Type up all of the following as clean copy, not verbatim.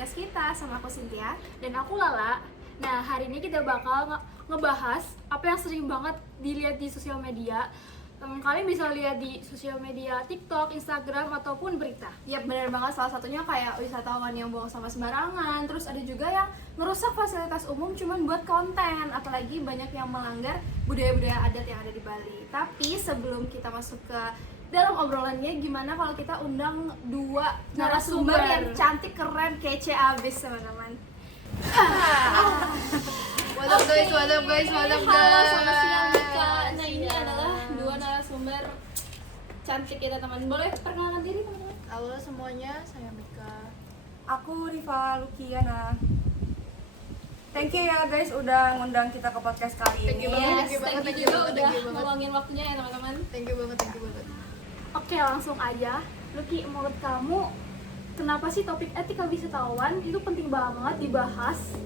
podcast kita sama aku Cynthia. Dan aku Lala. Nah, hari ini kita bakal ngebahas apa yang sering banget dilihat di sosial media. Kalian bisa lihat di sosial media TikTok, Instagram, ataupun berita. Yap, benar banget. Salah satunya kayak wisatawan yang buang sampah sembarangan. Terus ada juga yang ngerusak fasilitas umum cuman buat konten. Apalagi banyak yang melanggar budaya-budaya adat yang ada di Bali. Tapi sebelum kita masuk ke dalam obrolannya, gimana kalau kita undang dua narasumber yang cantik, keren, kece abis teman-teman. What up guys, what up guys, what up guys. Halo, selamat siang Mika. Nah, ini adalah dua narasumber cantik kita teman. Boleh perkenalkan diri teman-teman? Halo semuanya, saya Mika. Aku Riva Lukiana. Thank you ya guys udah ngundang kita ke podcast kali Thank you ini. banget. Yes, thank you juga udah meluangin waktunya ya teman-teman. Thank you banget. Oke, langsung aja. Luki, menurut kamu kenapa sih topik etika wisatawan itu penting banget dibahas?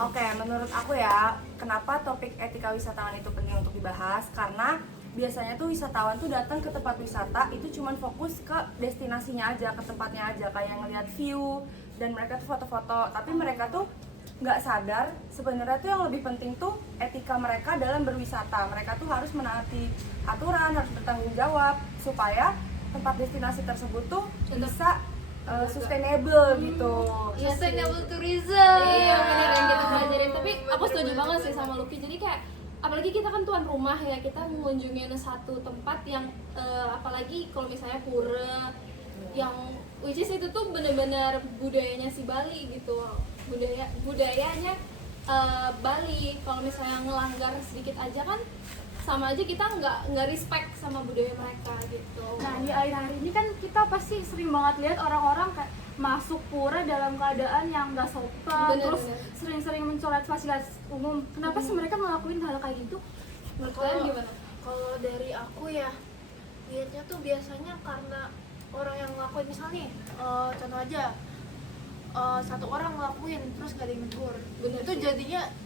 Oke, menurut aku ya, kenapa topik etika wisatawan itu penting untuk dibahas? Karena biasanya tuh wisatawan tuh datang ke tempat wisata itu cuman fokus ke destinasinya aja, ke tempatnya aja, kayak ngelihat view dan mereka tuh foto-foto. Tapi mereka tuh nggak sadar sebenarnya tuh yang lebih penting tuh etika mereka dalam berwisata. Mereka tuh harus menaati aturan, harus bertanggung jawab supaya tempat destinasi tersebut tuh bisa sustainable gitu. Sustainable tourism. Iya, bener yang kita pelajarin. Tapi aku setuju banget sih sama Luki. Jadi kayak apalagi kita kan tuan rumah ya, kita mengunjungi satu tempat yang apalagi kalau misalnya pura yang which is itu tuh bener-bener budayanya si Bali gitu. Budayanya Bali. Kalau misalnya ngelanggar sedikit aja kan sama aja kita nggak respect sama budaya mereka gitu. Nah, di akhir-akhir ini kan kita pasti sering banget lihat orang-orang kayak masuk pura dalam keadaan yang nggak sopan, terus sering-sering mencolek fasilitas umum. Kenapa sih mereka ngelakuin hal kayak gitu? Menurut kalian gimana? Kalau dari aku ya, lihatnya tuh biasanya karena orang yang ngelakuin, misalnya contoh aja, satu orang ngelakuin terus gak ada yang negur, itu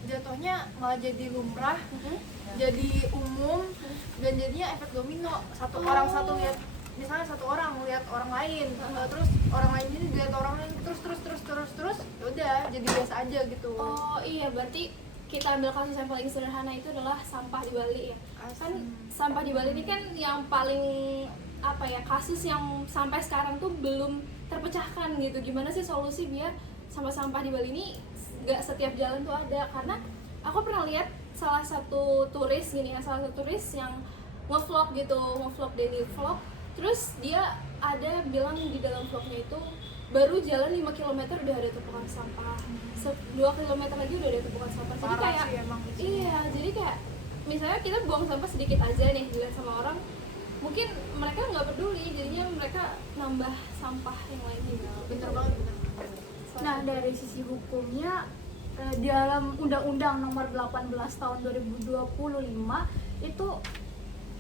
jatuhnya malah jadi lumrah, jadi umum, dan jadinya efek domino. Orang satu lihat, misalnya satu orang lihat orang lain, terus orang lain ini lihat orang lain, terus ya udah jadi biasa aja gitu. Oh iya, berarti kita ambil kasus yang paling sederhana itu adalah sampah di Bali ya. Kan sampah di Bali ini kan yang paling kasus yang sampai sekarang tuh belum terpecahkan gitu. Gimana sih solusi biar sampah-sampah di Bali ini gak setiap jalan tuh ada? Karena aku pernah lihat salah satu turis yang ngevlog daily vlog. Terus dia ada bilang di dalam vlognya itu baru jalan 5 km udah ada tumpukan sampah, 2 km lagi udah ada tumpukan sampah. Jadi kayak iya, jadi kayak misalnya kita buang sampah sedikit aja nih dilihat sama orang, mungkin mereka nggak peduli, jadinya mereka nambah sampah yang lain juga. Bener banget. Nah, dari sisi hukumnya di dalam Undang-Undang Nomor 18 Tahun 2025 itu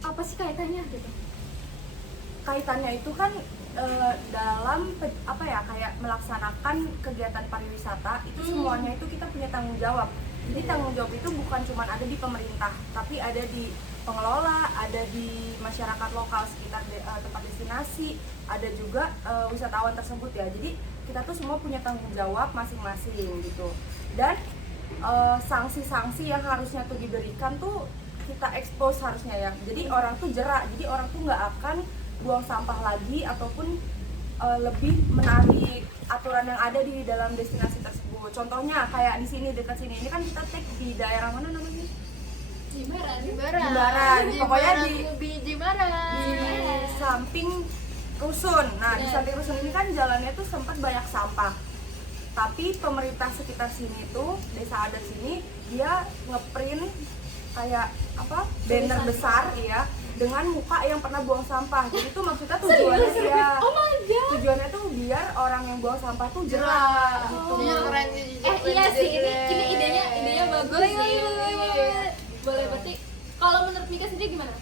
apa sih kaitannya gitu? Kaitannya itu kan dalam kayak melaksanakan kegiatan pariwisata itu semuanya itu kita punya tanggung jawab. Jadi tanggung jawab itu bukan cuma ada di pemerintah, tapi ada di pengelola, ada di masyarakat lokal sekitar tempat destinasi, ada juga wisatawan tersebut ya. Jadi kita tuh semua punya tanggung jawab masing-masing gitu. Dan sanksi-sanksi yang harusnya tuh diberikan tuh kita expose harusnya ya. Jadi orang tuh jerak, jadi orang tuh nggak akan buang sampah lagi ataupun lebih menaati aturan yang ada di dalam destinasi tersebut. Contohnya kayak di sini, dekat sini, ini kan kita take di daerah mana namanya? Jimbaran. Pokoknya di samping Rusun. Nah, di samping Rusun ini kan jalannya tuh sempat banyak sampah. Tapi pemerintah sekitar sini tuh, desa adat sini, dia ngeprint kayak banner besar ya, dengan muka yang pernah buang sampah. Jadi tuh maksudnya tujuannya ya, tujuannya tuh biar orang yang buang sampah tuh jerak gitu. Keren. Iya sih, ini idenya bagus sih. Boleh, berarti kalau menurut Mika sendiri gimana?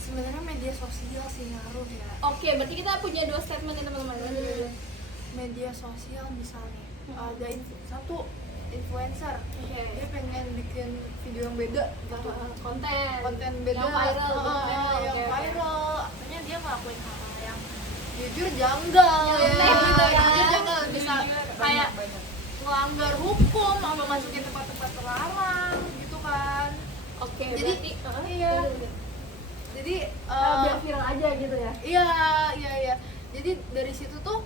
Sebenarnya media sosial sih ngaruh ya. Oke, berarti kita punya 2 statement nih teman-teman. Media sosial misalnya ada satu influencer, dia pengen bikin video yang beda gitu, konten beda yang viral, yang viral, akhirnya dia ngelakuin hal yang jujur janggal ya, gitu kan. jujur janggal bisa kayak melanggar hukum apa masukin tempat-tempat terlarang gitu kan. Oke, Jadi, berarti iya. Jadi biar viral aja gitu ya. iya. Jadi dari situ tuh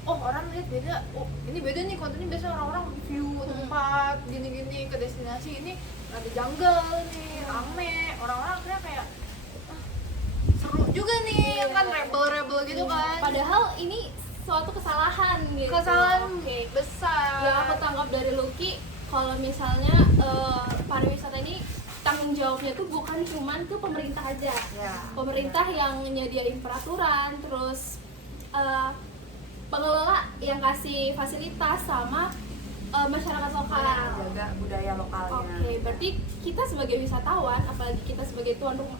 oh orang lihat beda, oh ini beda nih kontennya. Biasanya orang-orang view tempat gini-gini ke destinasi ini ada janggal nih, rame, orang-orang akhirnya kayak "Ah, seru juga nih, kan rebel-rebel gitu kan. Padahal ini suatu kesalahan gitu. Kesalahan Oke. besar. Yang aku tangkap dari Lucky, kalau misalnya pariwisata ini tanggung jawabnya tuh bukan cuman ke pemerintah aja. Ya. Pemerintah yang nyediain peraturan, terus pengelola yang kasih fasilitas sama masyarakat lokal. Jaga budaya lokalnya. Oke, berarti kita sebagai wisatawan, apalagi kita sebagai tuan rumah,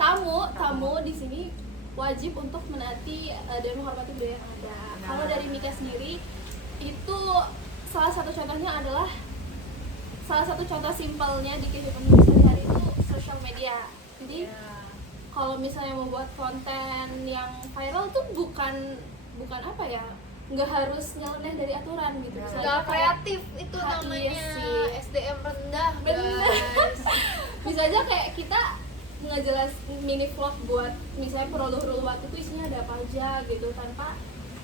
tamu di sini wajib untuk menaati dan menghormati budaya yang ada. Nah. Kalau dari Mika sendiri, itu salah satu contohnya adalah salah satu contoh simpelnya di kehidupan sehari-hari itu sosial media. Jadi kalau misalnya membuat konten yang viral tuh bukan apa ya, nggak harus nyeleneh dari aturan gitu. Misalnya Gak kayak- kreatif itu Iya namanya, sih. SDM rendah Bener. guys. Bisa aja kayak kita ngejelas mini vlog buat misalnya Pulau Luhur Uluwatu itu isinya ada apa aja gitu, tanpa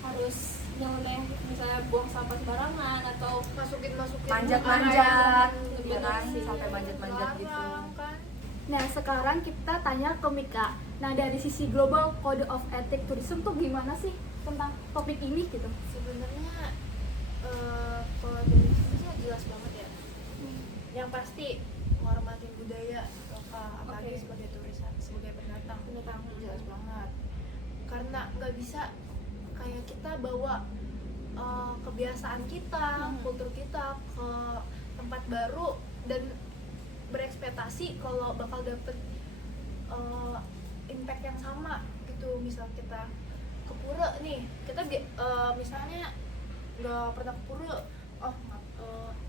harus nyeleneh misalnya buang sampah sembarangan atau masukin Manjat-manjat, Bener ya kan? sih. Sampai manjat-manjat gitu. Larang, kan. Nah, sekarang kita tanya ke Mika. Nah, dari sisi Global Code of Ethics Tourism tuh gimana sih tentang topik ini gitu? Sebenarnya kalau dari sini sih jelas banget ya. Yang pasti menghormati budaya lokal, apalagi Oke. sebagai turis, sebagai pendatang, jelas banget. Karena nggak bisa kayak kita bawa kebiasaan kita, kultur kita ke tempat baru dan berekspektasi kalau bakal dapet impact yang sama gitu. Misal kita ke pura nih, kita misalnya nggak pernah ke pura,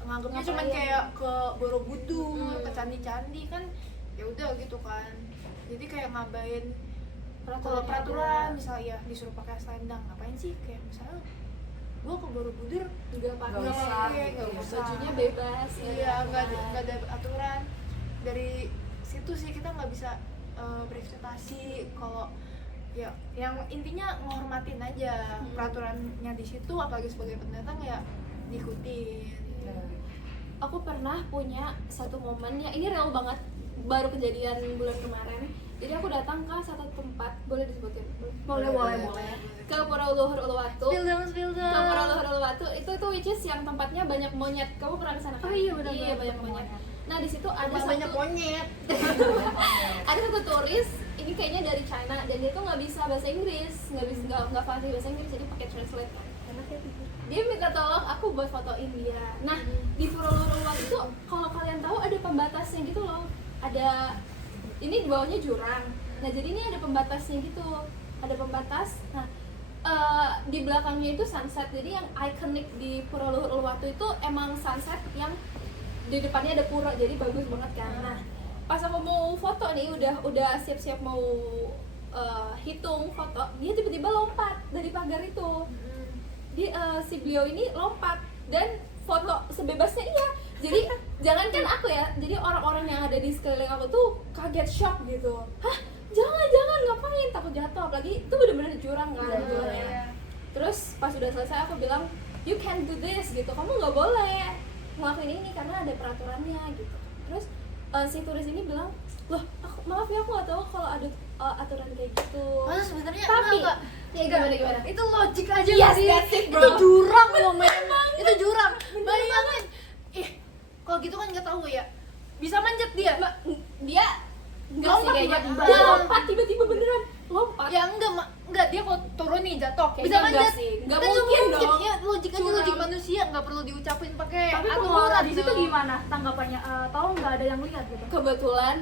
nganggapnya cuma Ngapain? kayak ke Borobudur, ke candi-candi kan, ya udah gitu kan. Jadi kayak ngabain kalau peraturan misalnya ya disuruh pakai selendang, ngapain sih, kayak misalnya gua ke Borobudur nggak pakai, Nggak usah, nggak gitu. usah. bajunya bebas, Iya, nggak ada aturan. Dari situ sih kita nggak bisa berekspektasi kalau ya yang intinya menghormatin aja peraturannya di situ, apalagi sebagai pendatang ya diikutin. Aku pernah punya satu momen ya, ini real banget, baru kejadian bulan kemarin. Jadi aku datang ke satu tempat, boleh disebutin? Boleh. Ke Pulau Luhur Uluwatu. Spill Ke dong. Pulau Luhur Uluwatu itu which is yang tempatnya banyak monyet. Kamu pernah kesana kan? Oh iya, benar, Iya, benar, banyak benar, monyet. Nah, di situ ada Banyak satu monyet. ada satu turis, ini kayaknya dari China, dan dia tuh nggak bisa bahasa Inggris, nggak fasih bahasa Inggris, jadi pakai translate kan. Dia minta tolong aku buat fotoin dia. Nah, di Pulau Luhur Uluwatu itu kalau kalian tahu ada pembatasnya gitu loh. Ada ini di bawahnya jurang. Nah, jadi ini ada pembatasnya gitu. Ada pembatas. Nah, di belakangnya itu sunset. Jadi yang ikonik di Pulau Luhur Uluwatu itu emang sunset yang di depannya ada pura, jadi bagus banget kan. Nah, pas aku mau foto nih, udah siap-siap mau hitung foto, dia tiba-tiba lompat dari pagar itu. Si beliau ini lompat dan foto sebebasnya iya. Jadi jangankan aku ya, jadi orang-orang yang ada di sekeliling aku tuh kaget, shock gitu. Hah, jangan ngapain, takut jatuh, apalagi itu bener-bener jurang kan jurangnya. Terus pas udah selesai aku bilang, you can do this gitu, kamu nggak boleh ngelakuin ini karena ada peraturannya gitu. Terus si turis ini bilang, loh maaf ya, aku nggak tahu kalau ada aturan kayak gitu. Masa sebenarnya Tapi enggak. ya gimana? Itu logik aja Yes, nggak sih? that's it, bro. Itu jurang loh, men. Itu jurang. Bayangin. Kalau gitu kan nggak tahu ya. Bisa manjat dia. Dia nggak sih Lompat kayaknya, tiba-tiba. dia lompat tiba-tiba beneran lompat. Ya enggak dia kalau turun nih jatuh. Kayaknya Bisa enggak manjat. sih. Nggak Kan mungkin dong. Ya logik aja, Jurang. logik manusia, nggak perlu diucapin pakai Tapi aturan. pengelola di situ tuh. gimana tanggapannya? Tahu nggak ada yang lihat gitu? Kebetulan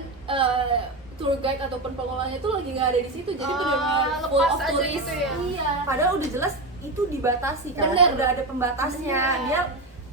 tour guide ataupun pengelolanya itu lagi nggak ada di situ, jadi Ah, benar-benar full lepas of aja turis. gitu ya. Iya. Padahal udah jelas itu dibatasi kan. Bener. Udah ada pembatasnya. Bener. Dia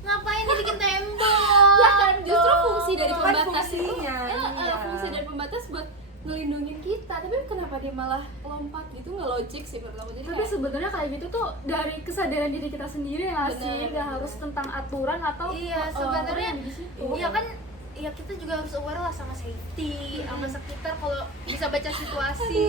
Ngapain dibikin tembok? Ya kan, justru fungsi dari Kan pembatas itu, fungsinya, iya. fungsi dari pembatas buat ngelindungin kita, tapi kenapa dia malah lompat gitu, nggak logik sih menurut aku. Jadi Tapi kayak, sebenarnya kayak gitu tuh dari kesadaran diri kita sendiri ya Benar, sih, nggak benar. harus tentang aturan atau Iya, orang sebenarnya yang di situ. iya kan, ya kita juga harus aware lah sama safety, sama sekitar kalau bisa baca situasi.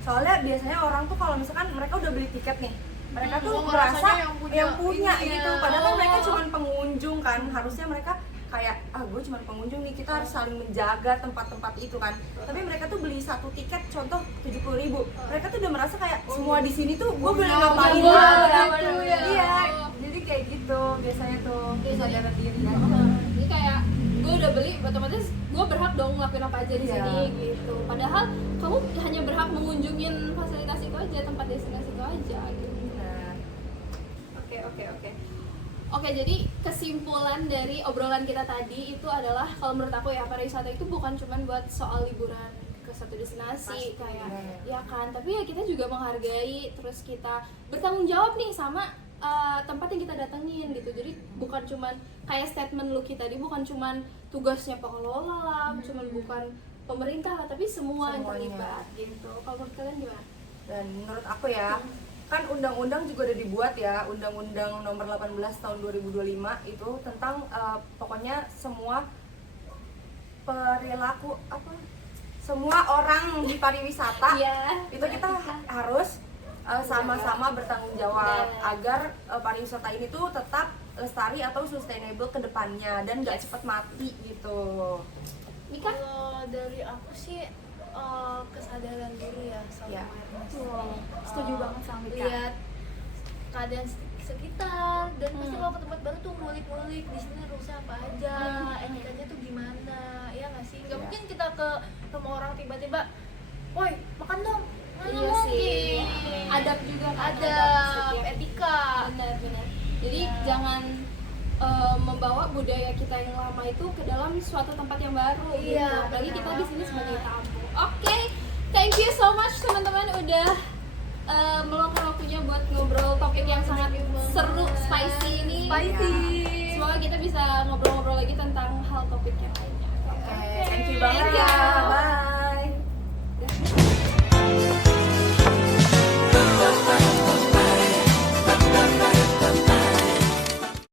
Soalnya biasanya orang tuh kalau misalkan mereka udah beli tiket nih, mereka tuh Oh, merasa rasanya yang punya ini gitu, ya. padahal kan mereka Oh. cuma pengunjung kan, harusnya mereka kayak gue cuma pengunjung nih, kita harus saling menjaga tempat-tempat itu kan. Tapi mereka tuh beli satu tiket contoh 70.000, mereka tuh udah merasa kayak semua di sini tuh gue boleh ngapain punya, aja. gitu ya. Iya, jadi kayak gitu biasanya tuh kesadaran diri kan. jadi kayak gue udah beli, otomatis gue berhak dong ngelakuin apa aja di Iya. sini gitu. Padahal kamu hanya berhak mengunjungin fasilitas itu aja, tempat destinasi itu aja gitu. Nah, Oke, jadi kesimpulan dari obrolan kita tadi itu adalah kalau menurut aku ya, pariwisata itu bukan cuma buat soal liburan ke satu destinasi kayak ya kan, tapi ya kita juga menghargai, terus kita bertanggung jawab nih sama tempat yang kita datengin gitu. Jadi bukan cuman kayak statement Lucky tadi, bukan cuman tugasnya pengelola lah, cuman bukan pemerintah lah, tapi semua yang Semuanya. terlibat gitu. Kalau menurut kalian gimana? dan menurut aku ya, kan undang-undang juga udah dibuat ya, Undang-Undang Nomor 18 Tahun 2025 itu tentang pokoknya semua perilaku apa? Semua orang di pariwisata Iya. itu kita harus sama-sama bertanggung jawab Iya. agar pariwisata ini tuh tetap lestari atau sustainable ke depannya dan gak cepet mati gitu. Mika? Kalau dari aku sih kesadaran diri ya sama Ya. awareness. Setuju banget sama Mika. Lihat keadaan sekitar dan pasti kalau ke tempat baru tuh ngulik-ngulik di sini rulesnya apa aja, etikanya tuh gimana, ya nggak sih? Nggak Iya. mungkin kita ke rumah orang tiba-tiba, woi makan dong. Nggak Iya sih. mungkin. Adab juga kan, Ada setiap. etika. Benar-benar. Jadi Ya. jangan membawa budaya kita yang lama itu ke dalam suatu tempat yang baru. Iya, gitu. Apalagi kita di sini benar. sebagai tamu. Oke, thank you so much teman-teman udah meluangkan waktunya buat ngobrol topik yang sangat seru, spicy ini. Spicy. Semoga kita bisa ngobrol-ngobrol lagi tentang hal topik yang lain.